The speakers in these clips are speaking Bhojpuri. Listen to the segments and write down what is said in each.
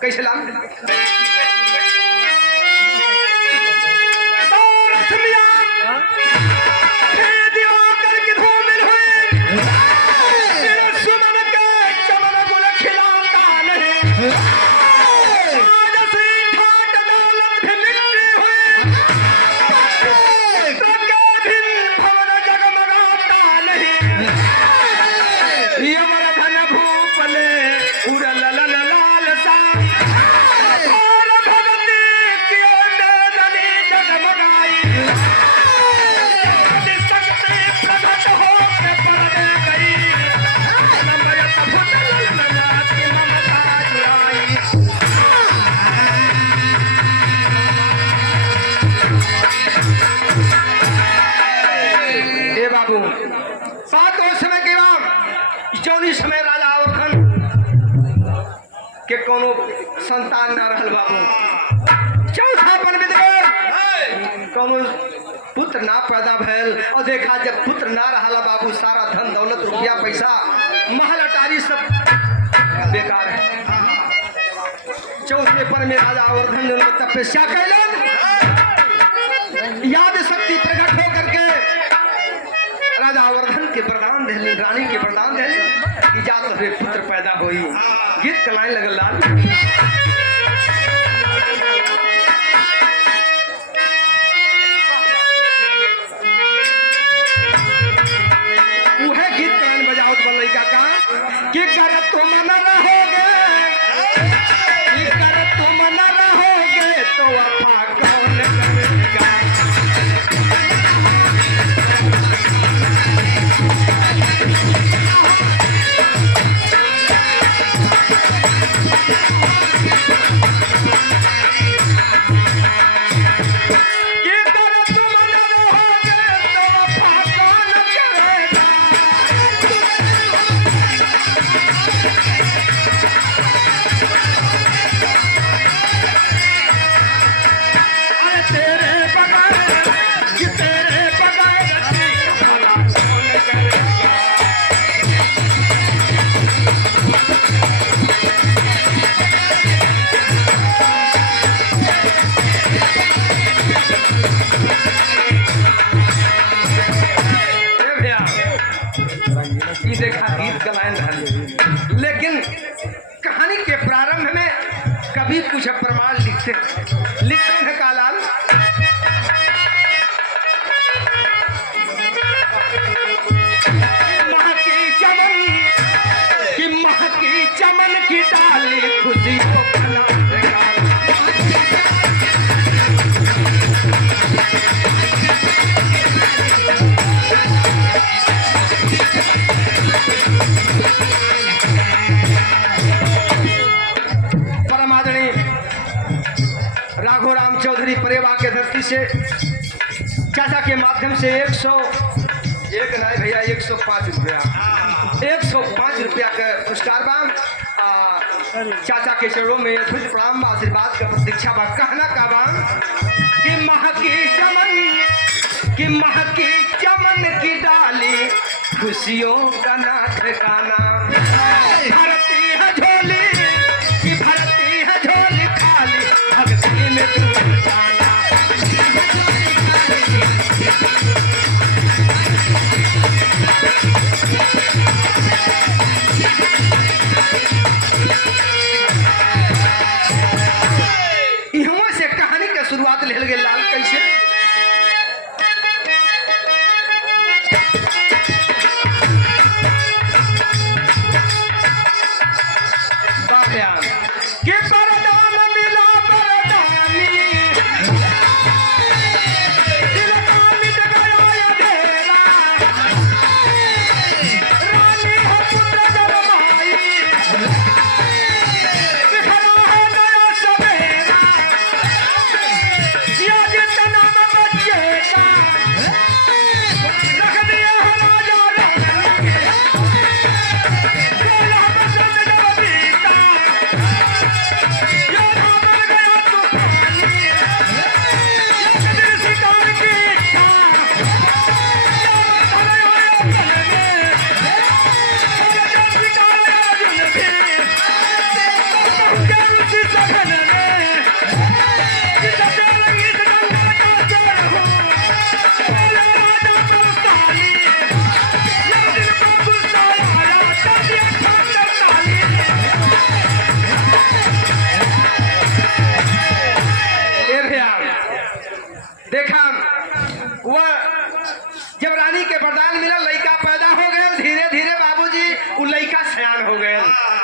कैसे लाम समय राजा आवर्धन के कोनो संतान न रहल बाबू। चौथा पन विद्रोह कोनो पुत्र ना पैदा भैल और देखा जब पुत्र ना रहा बाबू सारा धन दौलत रुपया पैसा महल अटारी सब बेकार है। चौथे पन में राजा आवर्धन ने तपस्या कैलन, याद शक्ति प्रकट हो करके राजा आवर्धन के वरदान देली, रानी के वरदान देली कि जा तोहरे पुत्र पैदा होई। गीत कलाए लगल लाल उहे गीत कलाए बजावत बन लइका का कि कर तुम न रहोगे, कि कर तुम न रहोगे तो वफा कौन करेगा। देखा गीत गलायन धन, लेकिन कहानी के प्रारंभ में कभी कुछ प्रमाण लिखते हैं कालाल महकी चमन की डाली खुशी को परेवा के धरती से चाचा के माध्यम से 105 रुपया 105 रुपया का पुरस्कार बा। चाचा के चरणों में प्रणाम आशीर्वाद का प्रतीक्षा बा। कहना का बा कि महकी चमन की डाली खुशियों का ना ठिकाना, भरती है झोली कि भरती है झोली खाली भक्ति में तू से कहानी का शुरुआत ले गए लाल कैसे बाबयान के परदान मिला परदानी दिल का मिट गया ये तेरा रानी हो पुत्र जरमाई दिखना है नया सवेरा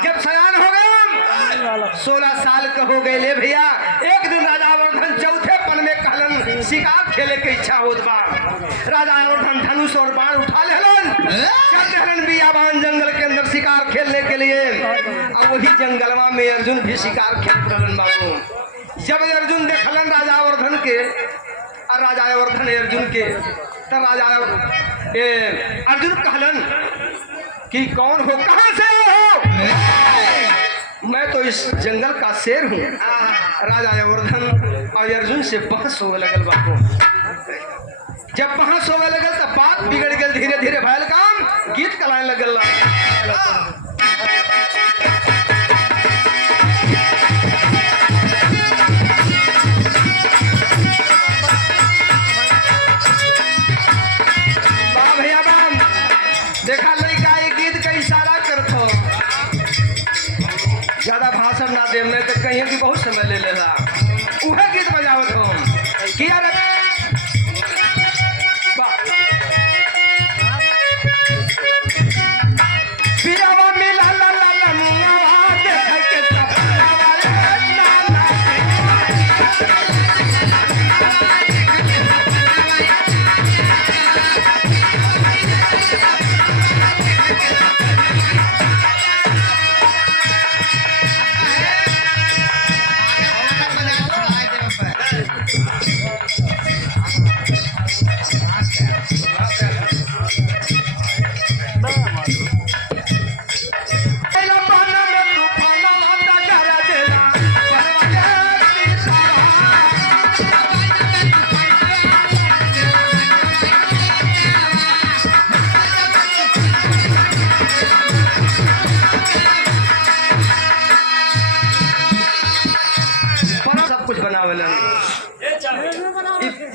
जब सयान हो गया 16 साल का हो गए ले भैया, एक दिन राजा वर्धन चौथे पन में कहलन शिकार खेले के इच्छा होत बा। राजा वर्धन धनुष और बाण उठा लेहलन, चल देहलन बियाबान जंगल के अंदर शिकार खेलने के लिए। अब वही जंगलवा में अर्जुन भी शिकार खेल रहलन बाबू। जब अर्जुन देखलन राजा वर्धन के और राजा वर्धन अर्जुन के, तब राजा अर्जुन कहलन कि कौन हो, कहां से हो? मैं तो इस जंगल का शेर हूँ। राजा वर्धन और अर्जुन से बहस होने लगल बाबू। जब बहस होने लगल तब बात बिगड़ गई, धीरे धीरे भयल काम गीत कलाए लगल। देखा लड़का ये गीत का इशारा करतो, ज्यादा भाषण ना दे, मैं तो कहीं भी बहुत समय ले लेला। उहे गीत बजावत हो किया रे पियावा मिला ला ला ला मुआ देख के सपना वाले नाना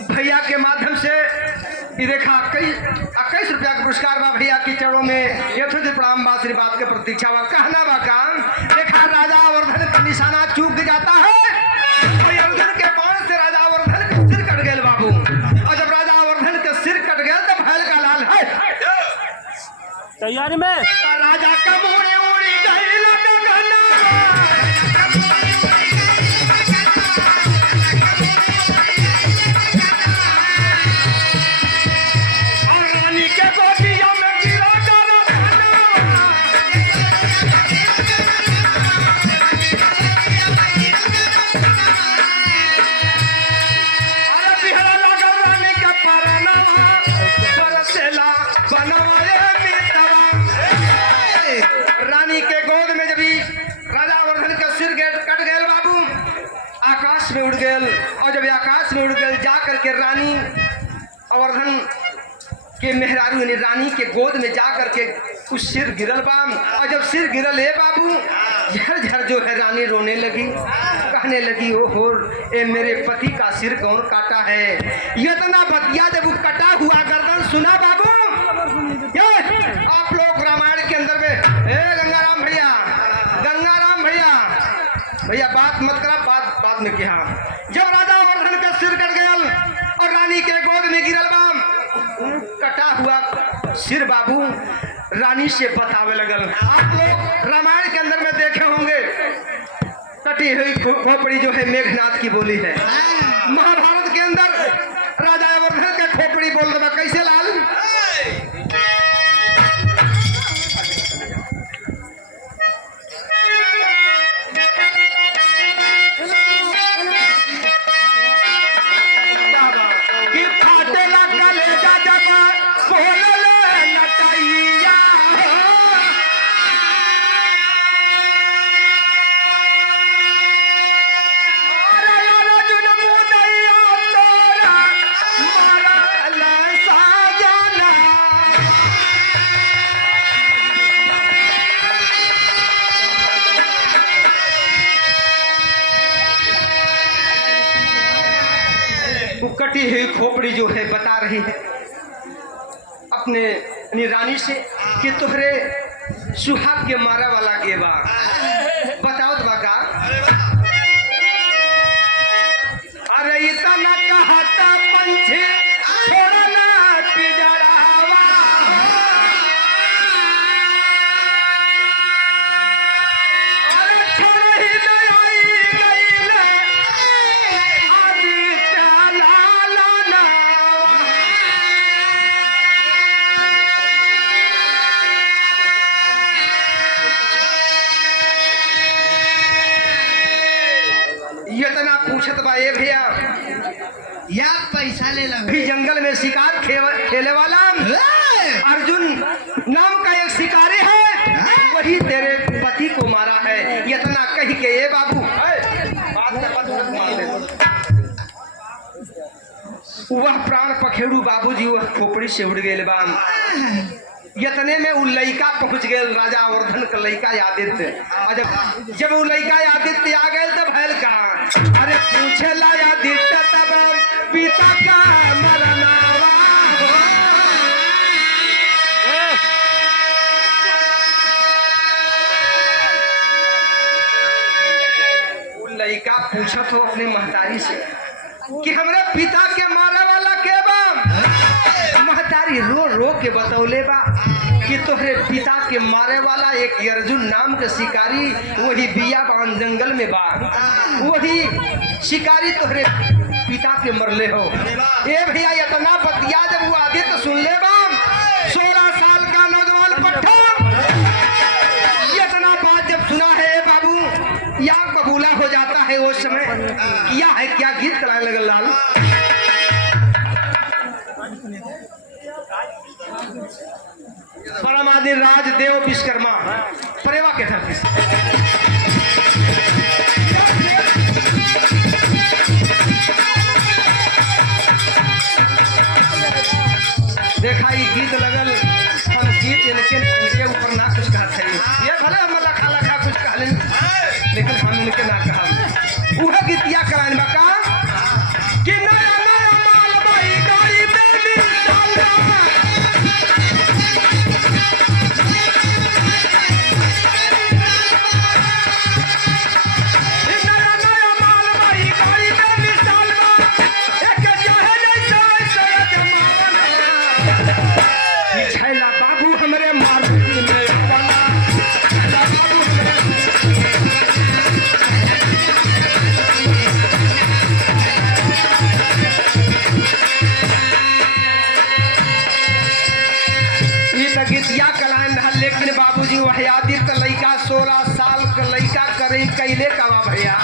भैया के माध्यम से ये देखा 21 रुपया का पुरस्कार बा भैया की चरणों में यथोचित प्रणाम बा, आशीर्वाद के प्रतीक्षा बा, कहना बा काम। देखा राजा वर्धन का निशाना चूक जाता है, अर्जुन के बाण से राजा वर्धन का सिर कट गया बाबू। और जब राजा वर्धन का सिर कट गया तो भैल का लाल है तैयारी में राजा का मुड़ी उड़ी गई में उड़ गए। और जब आकाश में उड़ गए जा करके रानी वर्धन के मेहरारू यानी रानी के गोद में जा करके उस सिर गिरल बा। और जब सिर गिरल है बाबू झर झर जो है रानी रोने लगी, कहने लगी ओहो ए मेरे पति का सिर कौन काटा है। इतना बतिया जब वो कटा हुआ गर्दन सुना बाबू, आप लोग रामायण के अंदर में गंगाराम भैया, गंगाराम भैया भैया बात मत करा, बात में क्या। जब राजा वर्धन का सिर कट गया और रानी के गोद में गिरल बा, कटा हुआ सिर बाबू रानी से बतावे लगल। आप लोग रामायण के अंदर में देखे होंगे कटी हुई खोपड़ी जो है मेघनाथ की बोली है। महाभारत के अंदर राजा वर्धन का खोपड़ी बोल दबा कैसे लाल। कटी हुई खोपड़ी जो है बता रही है अपने रानी से कि तोहरे सुहाग के मारा वाला के बा बताओ तो बाका। अरे इतना कहता पंछी छोड़ना पिजरावा, ये भैया या पैसा ले ला भी जंगल में शिकार खेले वाला अर्जुन नाम का एक शिकारी है, वही तेरे पति को मारा है। इतना कह के ये बाबू बात कर तुरंत मार दे। वह प्राण पखेड़ू बाबूजी वह खोपड़ी से उड़ गए बाम। इतने में उ लइका पहुंच गए, राजा वर्धन का लइका आदित्य। जब वो लइका आदित्य आ गए तब भैल का अरे पूछे ला आदित्य तब पिता का मरनावा वो लइका पूछत हो अपने महतारी से कि हमारे पिता के मारे वाला के बा। महतारी रो रो के बतौले बा कि तोहरे पिता के मारे वाला एक अर्जुन नाम के शिकारी वही बियाबान जंगल में बा, वही शिकारी तोहरे पिता के मरले हो। ए भैया इतना बतिया जब वो आदित्य सुन ले बा, 16 साल का नौजवान पट्टा इतना बात जब सुना है बाबू या कबूला हो जाता है। उस समय किया है क्या गीत कराने लगे लाल। परमादि राजदेव विश्वकर्मा परेवा के धरती से देखा ये गीत लगल पर गीत इनके ऊपर ना कुछ कहा था। ये भले हम लखा लखा कुछ कहा लेकिन हम इनके ना कहा। वह गीतिया कराने बका कि नया नया माल भाई गाड़ी बेबी डालना बाबू हमरे मार गीतिया कलान रहा। लेकिन बाबूजी वह आदित्य लइका 16 साल का लइका करे कैले का भैया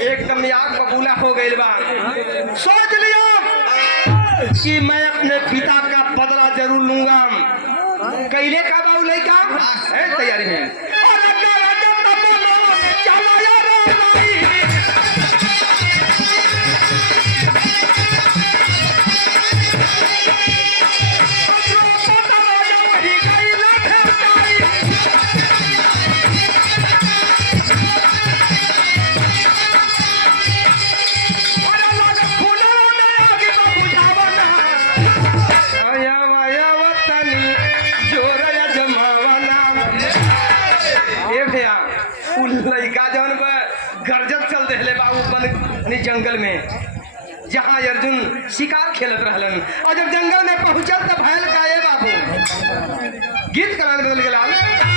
एकदम याद बबूला हो गई बा। सोच लिया कि मैं अपने पिता का बदला जरूर लूंगा। कैले का बाबू लड़का तैयारी में जंगल में जहाँ अर्जुन शिकार खेलत रहलन और जब जंगल में पहुंचल तब भैल का ये बाबू गीत कराने बदल गया।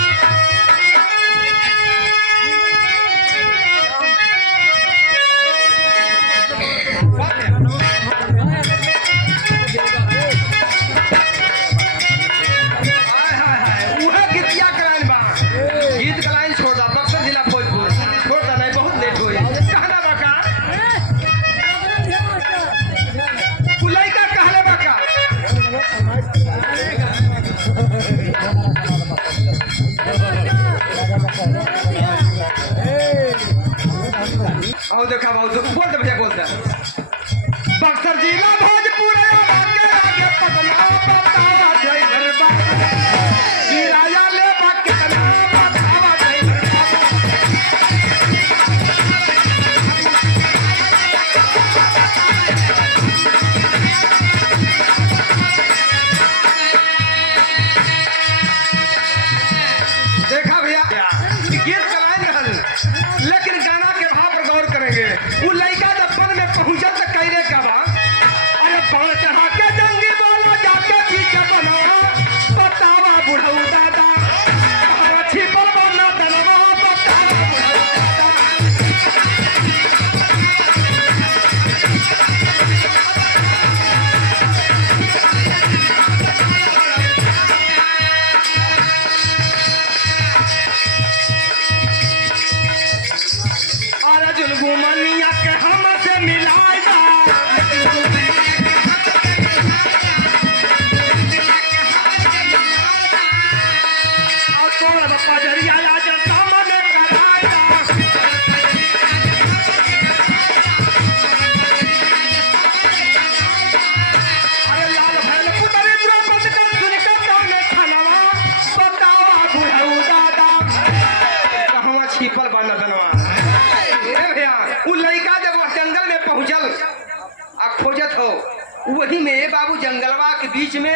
जंगलवा के बीच में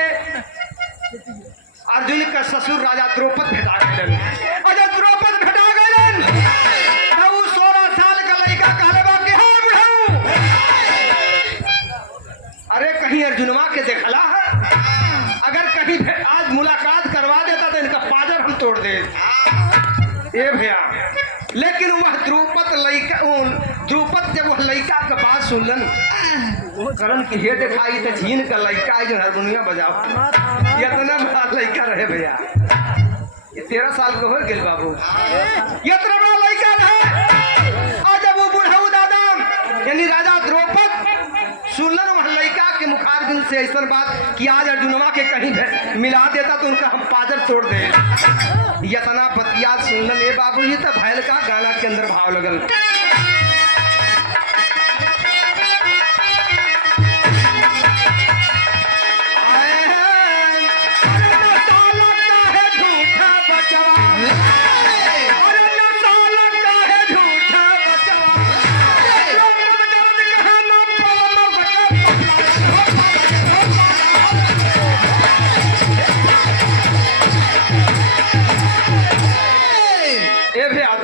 अर्जुन का ससुर राजा द्रौपद भेटा गए। और जब द्रौपद भेटा गए तो उ 16 साल का लड़का कहले बा कि हाँ बुढ़ऊ, अरे कहीं अर्जुनवा के देखला है, अगर कहीं आज मुलाकात करवा देता तो इनका पाजर हम तोड़ दे। ए भैया, लेकिन वह द्रौपद जब वह लड़का के बात सुनलन, करण की हे दिखाई तो झीन का लड़का जो हारमोनिया बजाओ, इतना बड़ा लड़का रहे भैया, ये 13 साल का हो गए बाबू, इतना बड़ा लड़का रहे। और जब वो बुढ़ऊ दादा यानी राजा द्रौपद सुनलन वह लड़का के मुखारबिन से ऐसा बात कि आज अर्जुनवा के कहीं मिला देता तो उनका हम पाजर तोड़ दे। इतना बतिया सुनलन ए बाबू, ये तो भैल का गाना के अंदर भाव लगल।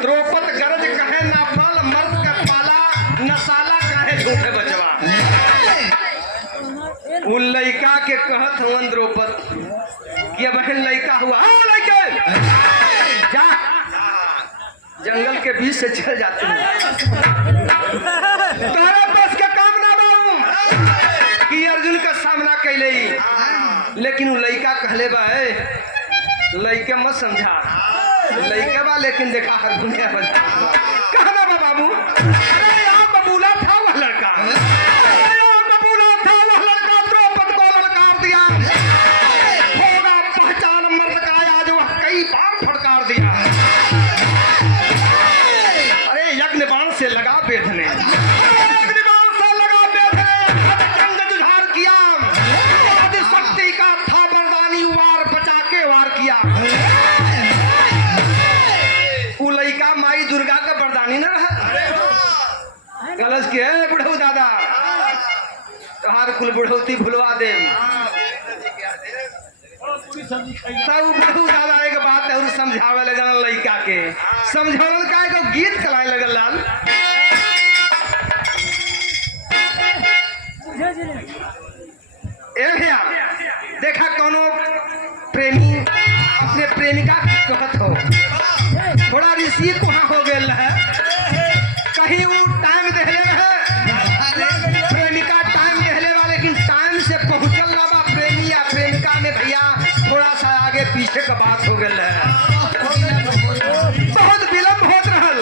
द्रौपद गरज कहे ना बल मर्द का पाला, न साला कहे झूठे बचवा। उन लड़का के कहत हवन द्रौपद कि बहन लड़का हुआ, हाँ लड़के जा जंगल के बीच से चल जाते हैं, तोहरा बस के काम ना बाबू कि अर्जुन का सामना कैले। लेकिन वो लड़का कहले बा लड़के मत समझा, लड़के बा लेकिन देखा हर दुनिया कहना बा बाबू, अरे यहाँ बबूला था वह लड़का, यहाँ बबूला था वह लड़का, द्रौपद को ललकार दिया, होगा पहचान मर्द का आज वह कई बार फटकार दिया। अरे यज्ञ बाण से लगा बेधने, यज्ञ बाण से लगा बेधने, जंग जुझार किया, आदि शक्ति का था बरदानी, वार बचा के वार किया। लड़का माई दुर्गा का बरदानी न रहा, गलज के बुढ़ऊ दादा तोहार कुल बुढ़ौती भुलवा दे। तब बुढ़ऊ दादा एक बात और समझावे लगल लड़का के, समझौल का एगो गीत कलाए लगल लाल। ए भैया देखा कोनो प्रेमी अपने प्रेमिका की कहत हो, थोड़ा ऋषि कहाँ हो गए है, कहीं वो टाइम देहले रहे, प्रेमिका टाइम देहले बा, लेकिन टाइम से पहुँचल ना बा प्रेमी या प्रेमिका में भैया थोड़ा सा आगे पीछे का बात हो गए है, बहुत विलम्ब होत रहल।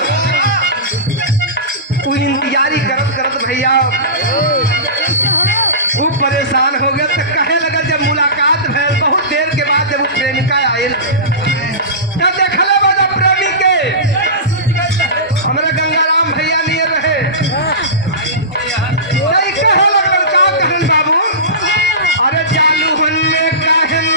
वो इंतजारी करत करत भैया वो परेशान हो गए, तो कहे लगा जब मुलाकात भैल बहुत देर के बाद जब वो प्रेमिका आयल तब देखल प्रेमी के हमारे गंगाराम भैया लिए रहे, कहे लगल का कहन बाबू, अरे चालू हन्ने कहन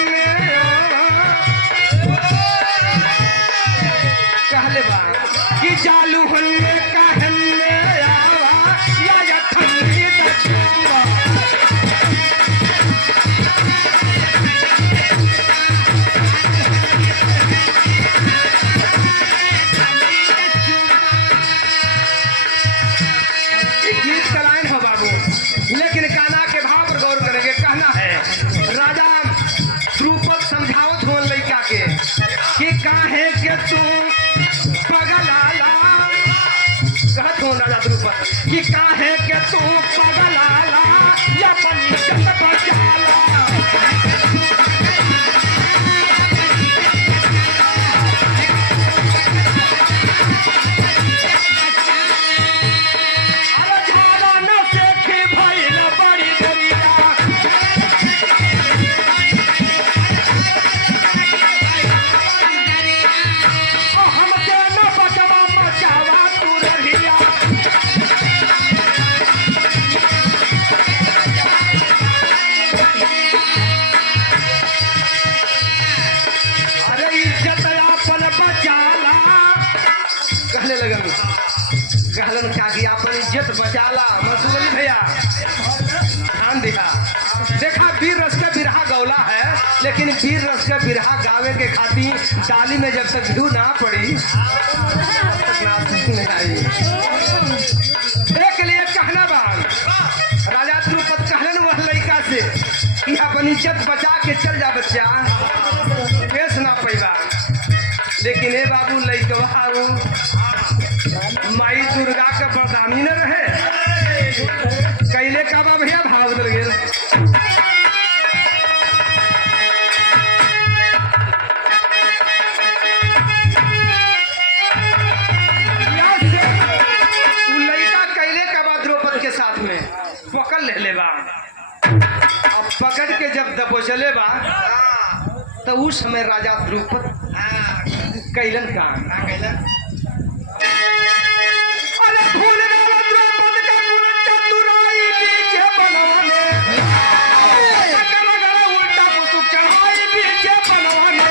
लेकिन वीर रस का बिरहा गावे के खातिर डाली में जब तक धू ना पड़ी तब तक नाच नहीं आई। एक लिए कहना बात राजा द्रुपद कहलन वह लड़का से कि अपन इज्जत बचा के चल जा बच्चा, पेश ना पैबा। लेकिन ए बाबू लड़कवा माई दुर्गा का बरदानी न रहे, कैले का बा भैया भाव बदल गेल। लड़का कैले का बा द्रौपद के साथ में पकड़ ले बा। अब पकड़ के जब दबोचले बा तो उस समय राजा द्रौपद कैलन का अरे भूल गया द्रौपद का गुण चतुराई बीच बनवाने, अकल गला उल्टा पुसुक चढ़ाई बीच बनवाने।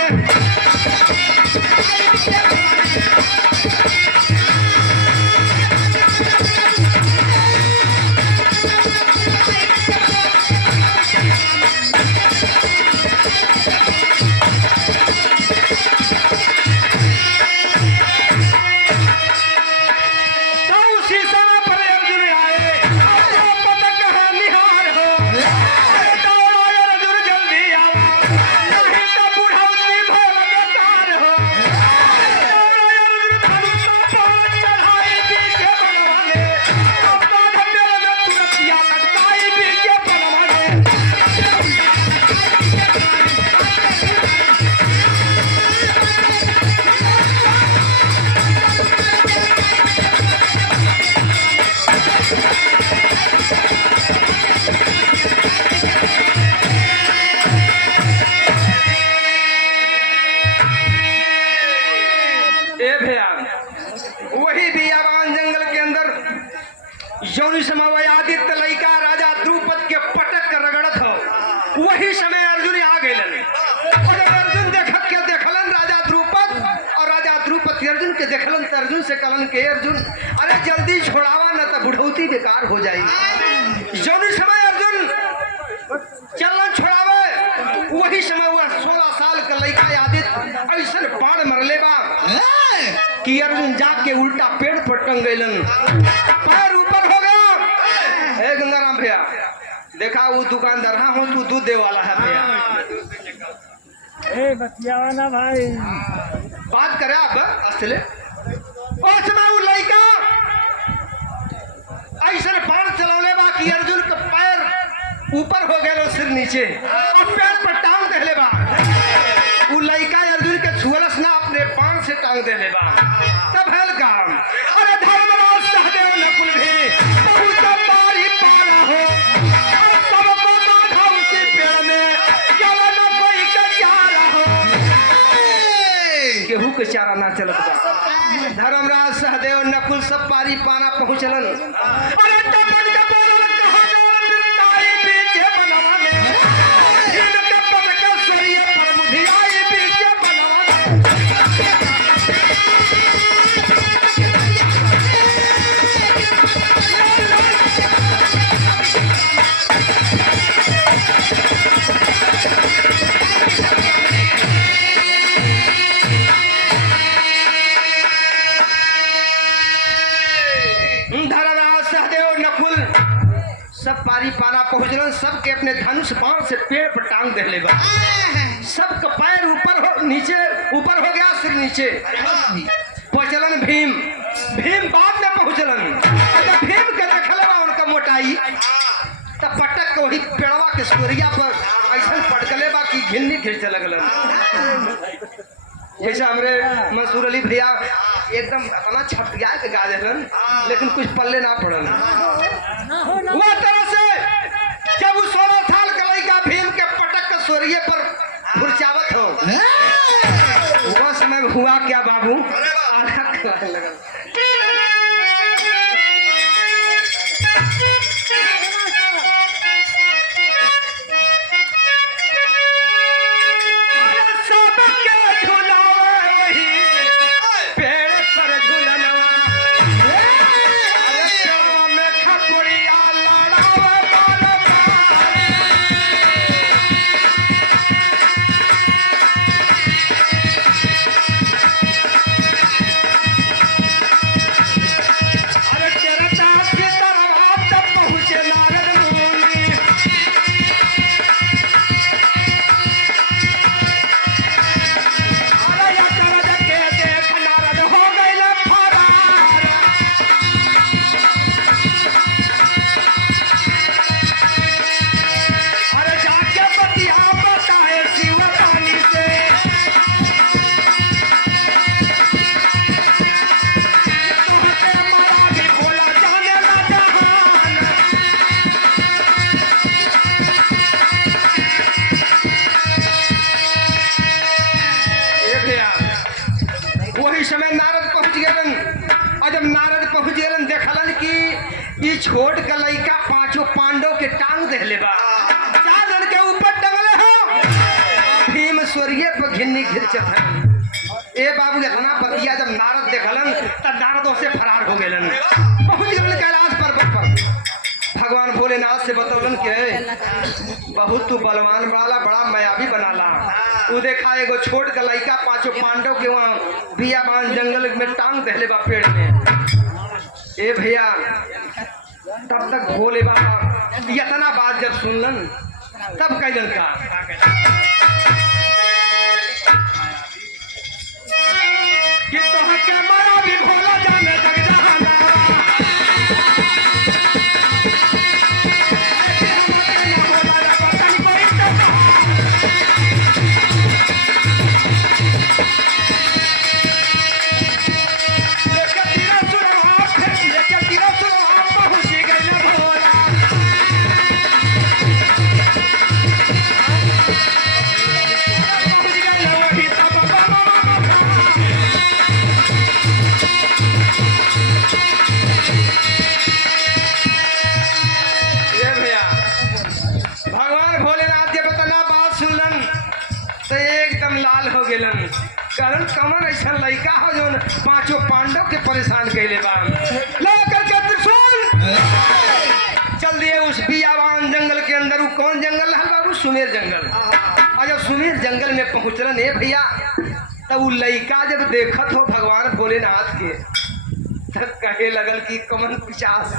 वही बियाबान जंगल के अंदर जौनी समय आदित्य लड़का राजा द्रुपद के पटक कर रगड़त हो, वही समय अर्जुन आ गए। और अर्जुन देखलन राजा द्रुपद, और राजा द्रुपद अर्जुन के देखलन तो अर्जुन से कहलन के अर्जुन अरे जल्दी छोड़ावा न तो बुढ़ौती बेकार हो जाई। जौनी समय अर्जुन चलन छोड़ावे वही समय वह 16 साल का लड़का आदित्य ऐसा बाढ़ मरले बा कि अर्जुन जाके उल्टा पेड़ पर टंग गइलन, पैर ऊपर हो गया। ए गंगाराम भैया देखा वो दुकानदार, हाँ हो तू दूध दे वाला है भैया, ए बतियावा ना भाई, बात करे आप असले। और समय वो लड़का ऐसा बाढ़ चलौले बा कि अर्जुन का पैर ऊपर हो गया, सिर नीचे, और पैर पर टांग देले बा। वो लड़का अर्जुन के छुअलस ना, अपने पान से टांग देले बा। तब हल काम अरे धर्मराज सहदेव नकुल भी बहुत बारी पारा हो, सबको बांधा उसी पेड़ में, चलो न कोई का चारा हो। केहू के चारा ना चलत बा। धर्मराज सहदेव नकुल सब पारी पाना पहुंचलन। अरे तपन का बोलल कहां जोर बिरताई बीच बनवाने, इनके पद का सरिये पर मुधियाई बीच बनवाने। धर्मराज सहदेव नकुल सब पारी पाना पहुंचलन, सबके अपने धनुष बाण से पेड़ पर टांग देले बा। सबका पैर ऊपर हो गया, सिर नीचे। पहुंचलन भीम, भीम बाद में पहुंचलन। जब भीम के देखल बा उनका मोटाई, तब पटक के वही पेड़वा के सोरिया पर ऐसा पटकले बा कि घिन्नी खींचे लगलन। जैसे हमरे मंसूर अली भैया एकदम अपना छपिया के गा देलन, लेकिन कुछ पल्ले ना पड़ल। वो तरह से जब वो 16 साल का लड़का भीम के पटक के सोरिये पर घुरचावत हो, वो समय हुआ क्या बाबू, आधा कराने लगल। समय नारद पहुंच गए और जब नारद पहुंच गए देखलन कि ये छोट का लइका पांचों पांडव के टांग देले बा चादर के ऊपर टंगले हो भीम स्वर्गीय पर घिन्नी घिरचत है ए बाबू इतना बतिया जब नारद देखलन तब नारदों से फरार हो गए पहुंच गए कैलाश पर्वत पर भगवान भोलेनाथ से बतौलन के बहुत तू बलवान वाला बड़ा मायावी बनाला उ देखा एगो छोट का लइका पांचों पांडव के वहाँ बियाबान जंगल में टांग दहले बा पेड़ में ए भैया तब तक भोले बाबा इतना बात जब सुनलन तब कैलन का कि तोह के मारा भी भोला जाने जग जहाना कारण कमर ऐसा लड़का हो जो पांचों पांडव के परेशान कैले बा लेकर के त्रिशूल चल दिए उस बियाबान जंगल के अंदर। कौन जंगल है बाबू? सुमेर जंगल। और जब सुमेर जंगल में पहुंचलन है भैया तब वो लड़का जब देखत हो भगवान भोलेनाथ के तब कहे लगल कि कमन 50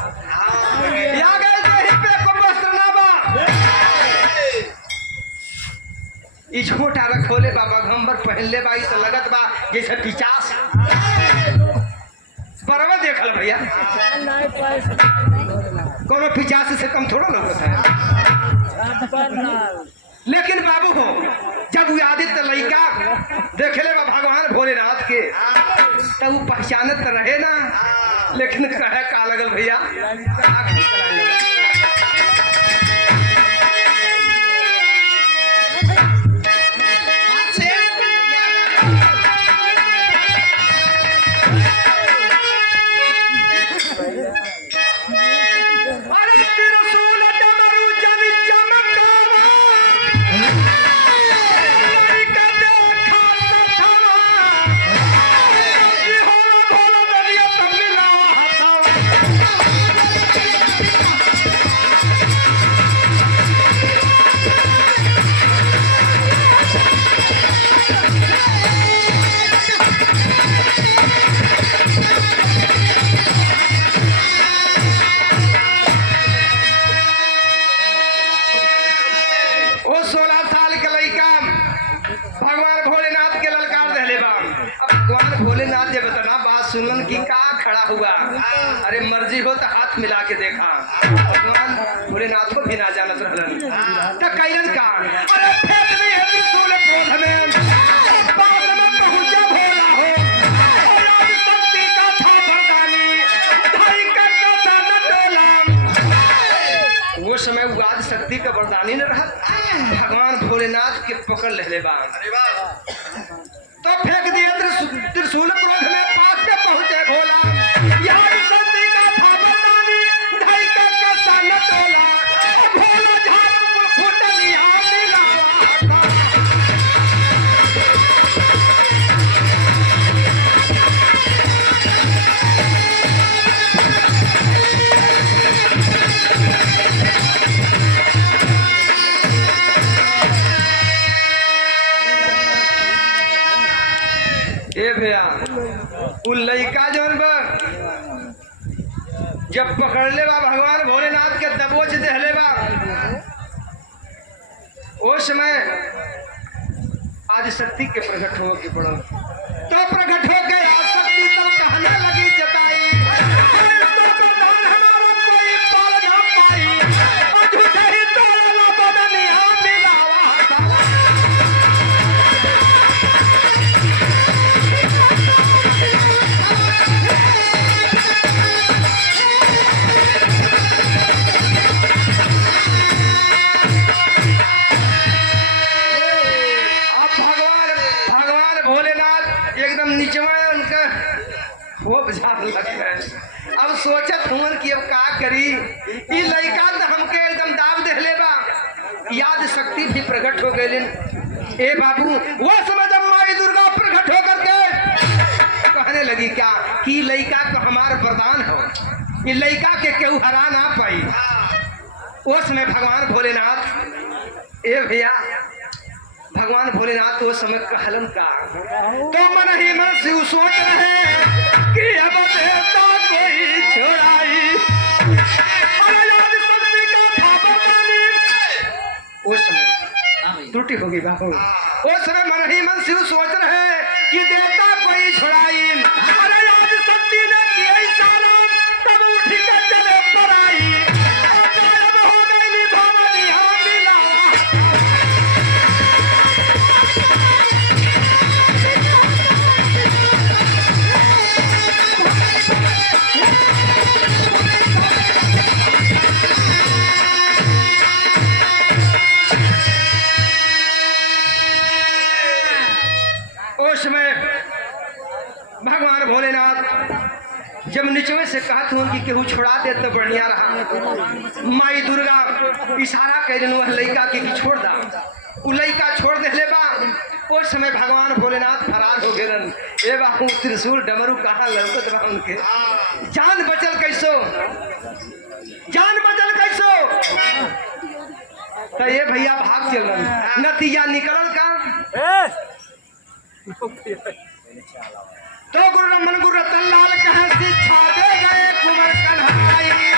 या गए पे को वस्त्र ना बा ई छोटा रखोले बाबा घंबर पहनले बा तो लगत बा जैसे 50 बराबर देखल भैया कोनो 50 से कम थोड़ा लगता है। लेकिन बाबू हो जब वो आदित्य लड़का देखले बा भगवान भोलेनाथ के तब वो पहचानत रहे ना लेकिन कहे का लगल भैया भोलेनाथ जब इतना बात सुनलन कि का खड़ा हुआ अरे मर्जी हो तो हाथ मिला के देखा भगवान भोलेनाथ को भी ना जानत रहलन तो कैलन का अरे फेंक दी है त्रिशूल क्रोध में पास में पहुंचा भोला हो और आज शक्ति का था भगानी ढाई का सन टोला वो समय वो आज शक्ति का वरदानी न रहा भगवान भोलेनाथ के पकड़ ले बा तो फेंक दिया त्रिशूल क्रोध में पास में पहुंचे भोला यहाँ शक्ति का था वरदानी ढाई का सन टोला भोला झाड़ फुटलिया मिलावा ए भैया उ लइका जौन बा जब पकड़ ले बा भगवान भोलेनाथ के दबोच देहले बा उस समय आज शक्ति के प्रकट हो के पड़ल तो प्रकट हो गए आज शक्ति तब कहने लगी जताई हमारा कोई पाल ना पाई अझूठे ही तोड़ला बदनिया मिलावा भगवान भोलेनाथ खूब झाड़ लगता। अब सोचत हूँ कि अब का करी, ई लड़का तो हमके एकदम दाब देले बा, याद शक्ति भी प्रकट हो गई। ए बाबू वो समय जब माई दुर्गा प्रकट होकर के कहने लगी क्या कि लड़का को हमार वरदान हो, ये लड़का के केहू हरा ना पाई। उस समय भगवान भोलेनाथ, ए भैया भगवान भोलेनाथ तो उस समय कहलन का, तो मन ही मन से सोच रहे कि अब देवता कोई छोड़ाई, अरे याद शक्ति का था वरदानी। उस समय त्रुटि होगी बाबू, उस समय मन ही मन से सोच रहे कि देवता कोई छोड़ाई, अरे याद शक्ति ने किया इशारा, तब उठ के चले पर आई, गायब हो गई भवानी हाँ मिला। उस समय भगवान भोलेनाथ जब निचवे से कहत हूँ कि केहू छोड़ा दे तो बढ़िया रहा, माई दुर्गा इशारा कर लड़का के कि छोड़ दा, उ लड़का छोड़ दे बा। उस समय भगवान भोलेनाथ फरार हो गए। ए बाबू त्रिशूल डमरू कहाँ लौकत बा उनके, जान बचल कैसो, जान बचल कैसो। तो ये भैया भाग चल, नतीजा निकल का तो गुरु रमन गुरु रतन लाल कहा शिक्षा दे गए कुंवर कन्हैया।